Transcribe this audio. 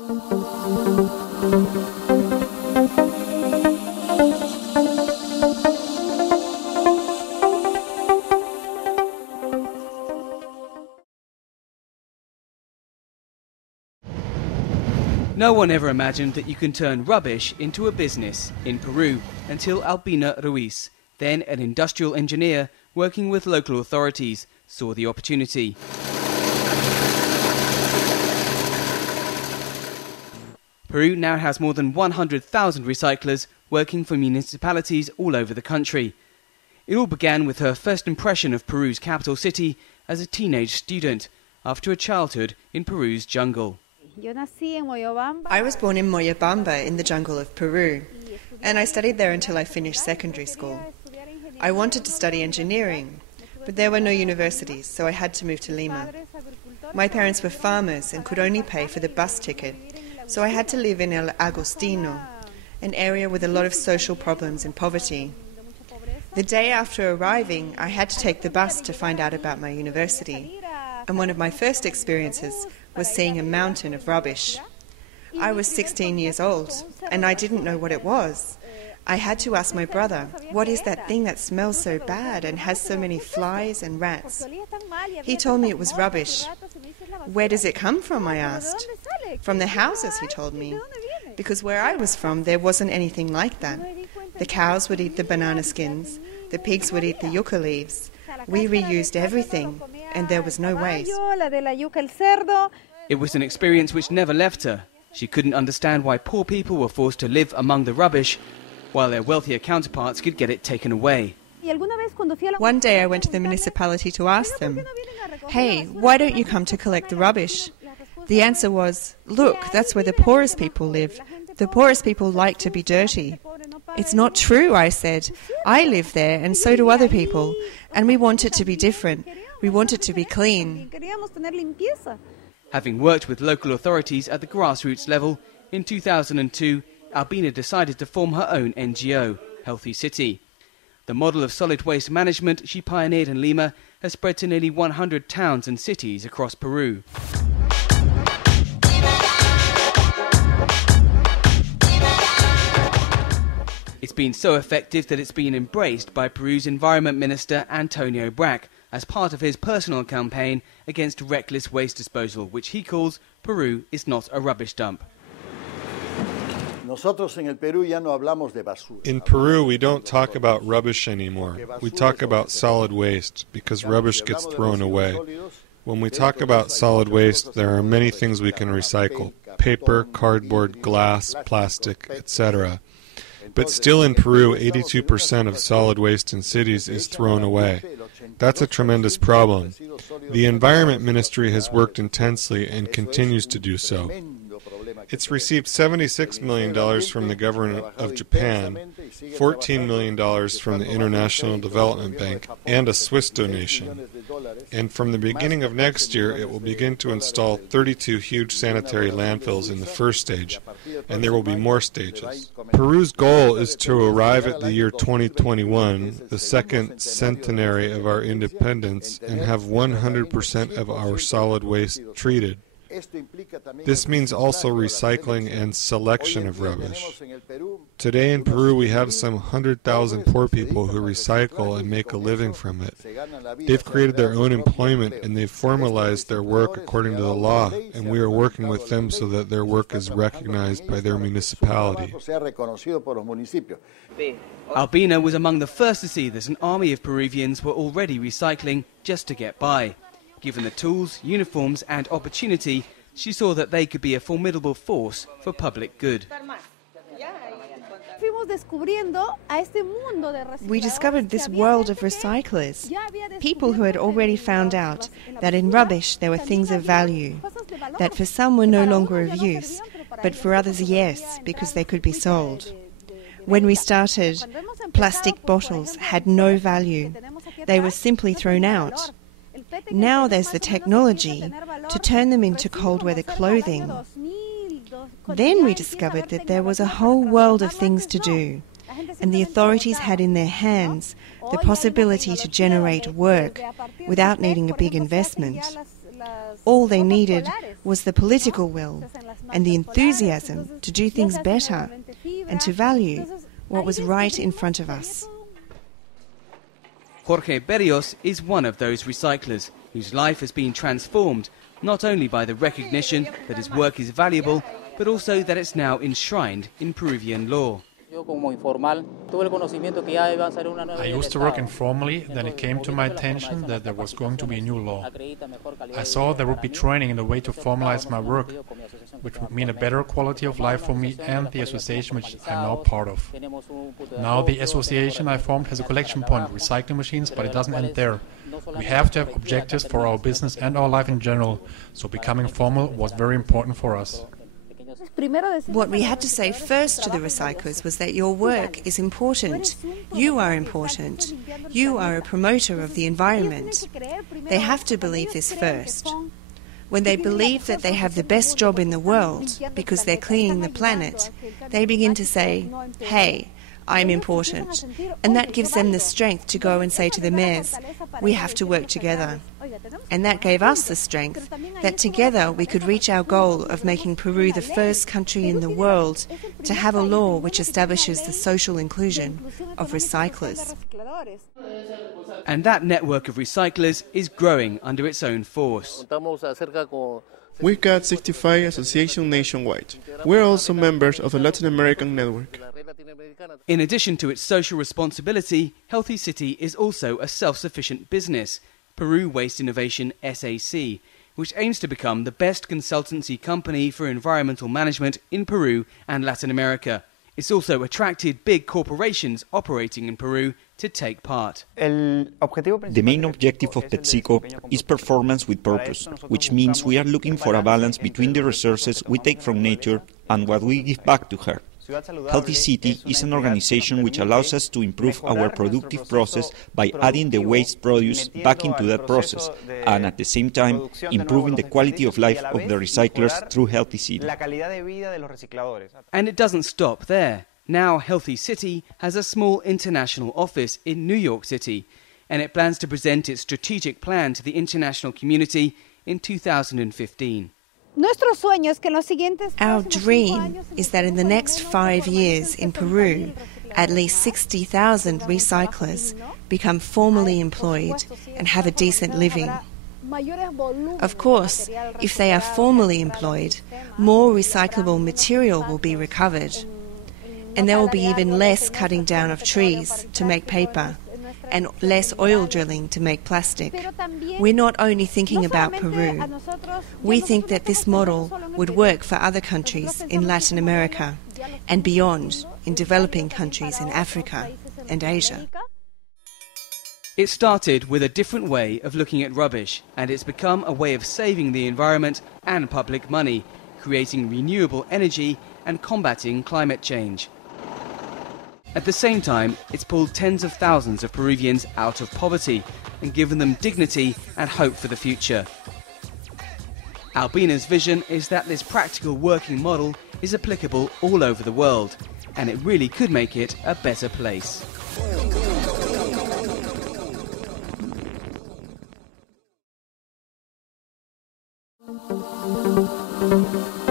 No one ever imagined that you can turn rubbish into a business in Peru until Albina Ruiz, then an industrial engineer working with local authorities, saw the opportunity. Peru now has more than 100,000 recyclers working for municipalities all over the country. It all began with her first impression of Peru's capital city as a teenage student after a childhood in Peru's jungle. I was born in Moyobamba in the jungle of Peru, and I studied there until I finished secondary school. I wanted to study engineering, but there were no universities, so I had to move to Lima. My parents were farmers and could only pay for the bus ticket, so I had to live in El Agostino, an area with a lot of social problems and poverty. The day after arriving, I had to take the bus to find out about my university, and one of my first experiences was seeing a mountain of rubbish. I was 16 years old, and I didn't know what it was. I had to ask my brother, what is that thing that smells so bad and has so many flies and rats? He told me it was rubbish. Where does it come from, I asked. From the houses, he told me, because where I was from there wasn't anything like that. The cows would eat the banana skins, the pigs would eat the yucca leaves. We reused everything, and there was no waste. It was an experience which never left her. She couldn't understand why poor people were forced to live among the rubbish, while their wealthier counterparts could get it taken away. One day I went to the municipality to ask them, hey, why don't you come to collect the rubbish? The answer was, look, that's where the poorest people live. The poorest people like to be dirty. It's not true, I said. I live there, and so do other people, and we want it to be different. We want it to be clean. Having worked with local authorities at the grassroots level, in 2002, Albina decided to form her own NGO, Healthy City. The model of solid waste management she pioneered in Lima has spread to nearly 100 towns and cities across Peru. It's been so effective that it's been embraced by Peru's Environment Minister Antonio Brack as part of his personal campaign against reckless waste disposal, which he calls Peru is not a rubbish dump. In Peru, we don't talk about rubbish anymore. We talk about solid waste because rubbish gets thrown away. When we talk about solid waste, there are many things we can recycle: paper, cardboard, glass, plastic, etc. But still in Peru, 82% of solid waste in cities is thrown away. That's a tremendous problem. The Environment Ministry has worked intensely and continues to do so. It's received $76 million from the government of Japan, $14 million from the International Development Bank, and a Swiss donation. And from the beginning of next year, it will begin to install 32 huge sanitary landfills in the first stage, and there will be more stages. Peru's goal is to arrive at the year 2021, the second centenary of our independence, and have 100% of our solid waste treated. This means also recycling and selection of rubbish. Today in Peru we have some 100,000 poor people who recycle and make a living from it. They've created their own employment and they've formalized their work according to the law, and we are working with them so that their work is recognized by their municipality. Albina was among the first to see that an army of Peruvians were already recycling just to get by. Given the tools, uniforms and opportunity, she saw that they could be a formidable force for public good. We discovered this world of recyclers, people who had already found out that in rubbish there were things of value, that for some were no longer of use, but for others yes, because they could be sold. When we started, plastic bottles had no value. They were simply thrown out. Now there's the technology to turn them into cold weather clothing. Then we discovered that there was a whole world of things to do, and the authorities had in their hands the possibility to generate work without needing a big investment. All they needed was the political will, and the enthusiasm to do things better and to value what was right in front of us. Jorge Berrios is one of those recyclers whose life has been transformed not only by the recognition that his work is valuable, but also that it's now enshrined in Peruvian law. I used to work informally, then it came to my attention that there was going to be a new law. I saw there would be training in a way to formalize my work, which would mean a better quality of life for me and the association which I'm now part of. Now the association I formed has a collection point, recycling machines, but it doesn't end there. We have to have objectives for our business and our life in general, so becoming formal was very important for us. What we had to say first to the recyclers was that your work is important. You are important. You are a promoter of the environment. They have to believe this first. When they believe that they have the best job in the world because they're cleaning the planet, they begin to say, hey, I'm important. And that gives them the strength to go and say to the mayors, we have to work together. And that gave us the strength that together we could reach our goal of making Peru the first country in the world to have a law which establishes the social inclusion of recyclers. And that network of recyclers is growing under its own force. We've got 65 associations nationwide. We're also members of the Latin American network. In addition to its social responsibility, Healthy City is also a self-sufficient business, Perú Waste Innovation SAC, which aims to become the best consultancy company for environmental management in Peru and Latin America. It's also attracted big corporations operating in Peru to take part. The main objective of PepsiCo is performance with purpose, which means we are looking for a balance between the resources we take from nature and what we give back to her. Healthy City is an organization which allows us to improve our productive process by adding the waste produce back into that process and at the same time improving the quality of life of the recyclers through Healthy City. And it doesn't stop there. Now Healthy City has a small international office in New York City, and it plans to present its strategic plan to the international community in 2015. Our dream is that in the next 5 years in Peru, at least 60,000 recyclers become formally employed and have a decent living. Of course, if they are formally employed, more recyclable material will be recovered, and there will be even less cutting down of trees to make paper and less oil drilling to make plastic. We're not only thinking about Peru. We think that this model would work for other countries in Latin America and beyond, in developing countries in Africa and Asia. It started with a different way of looking at rubbish, and it's become a way of saving the environment and public money, creating renewable energy and combating climate change. At the same time, it's pulled tens of thousands of Peruvians out of poverty and given them dignity and hope for the future. Albina's vision is that this practical working model is applicable all over the world, and it really could make it a better place.